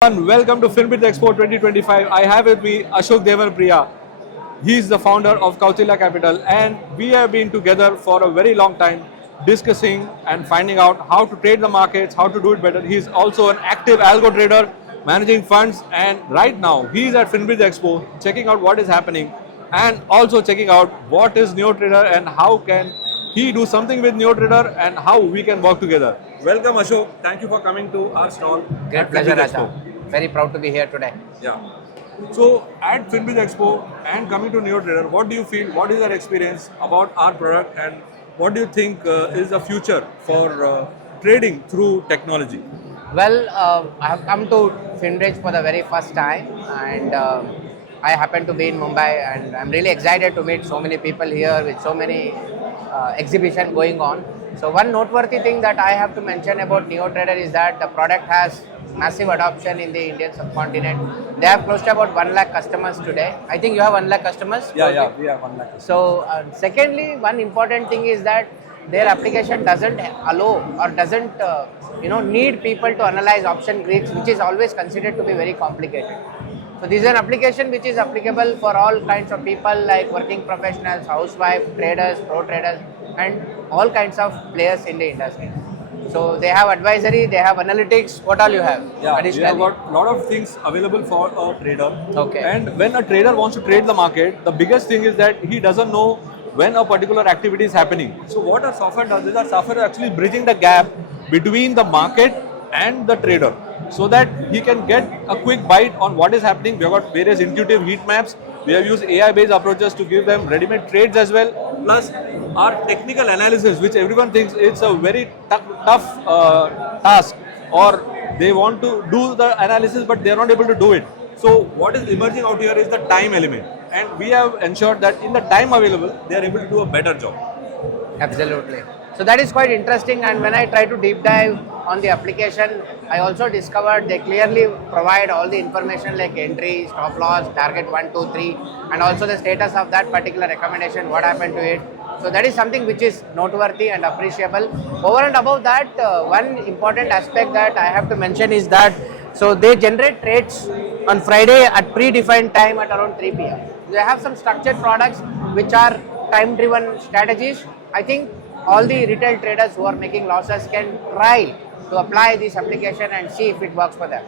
everyone, welcome to FinBit Expo 2025. I have with me Ashok Devarpriya. He is the founder of Kautilya Capital, and we have been together for a very long time discussing and finding out how to trade the markets, how to do it better. He is also an active algo trader, managing funds, and right now he is at FinBit Expo checking out what is happening and also checking out what is NeoTrader and how can he do something with NeoTrader and how we can work together. Welcome Ashok. Thank you for coming to our stall. Great at pleasure, FinBit Raja. Very proud to be here today. Yeah. So at FinBit Expo and coming to NeoTrader, what do you feel? What is your experience about our product and what do you think is the future for trading through technology? Well, I have come to Finbridge for the very first time, and I happen to be in Mumbai, and I'm really excited to meet so many people here with so many exhibition going on. So one noteworthy thing that I have to mention about NeoTrader is that the product has massive adoption in the Indian subcontinent. They have close to about 1 lakh customers today. I think you have 1 lakh customers? We have 1 lakh. So secondly, one important thing is that their application doesn't allow or doesn't need people to analyze option grids, which is always considered to be very complicated. So this is an application which is applicable for all kinds of people like working professionals, housewives, traders, pro traders, and all kinds of players in the industry. So they have advisory, they have analytics. What all you have? Yeah, we have got a lot of things available for a trader. Okay. And when a trader wants to trade the market, the biggest thing is that he doesn't know when a particular activity is happening. So what our software does is our software is actually bridging the gap between the market and the trader, so that he can get a quick bite on what is happening. We have got various intuitive heat maps. We have used AI-based approaches to give them ready-made trades as well. Plus our technical analysis, which everyone thinks it's a very tough task, or they want to do the analysis but they are not able to do it. So what is emerging out here is the time element, and we have ensured that in the time available, they are able to do a better job. Absolutely. So that is quite interesting, and when I try to deep dive on the application, I also discovered they clearly provide all the information like entry, stop loss, target 1, 2, 3, and also the status of that particular recommendation, what happened to it. So that is something which is noteworthy and appreciable. Over and above that, one important aspect that I have to mention is that so they generate trades on Friday at predefined time at around 3 p.m. They have some structured products which are time-driven strategies. I think all the retail traders who are making losses can try to apply this application and see if it works for them.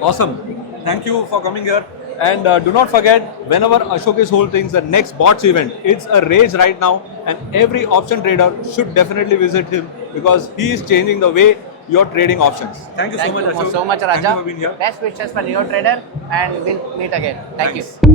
Awesome. Thank you for coming here. And do not forget, whenever Ashok is holding the next bots event, it's a rage right now, and every option trader should definitely visit him because he is changing the way you're trading options. Thank you so much, Ashok. So much, Raja. Thank you for being here. Best wishes for NeoTrader, and we'll meet again. Thank Thanks. you.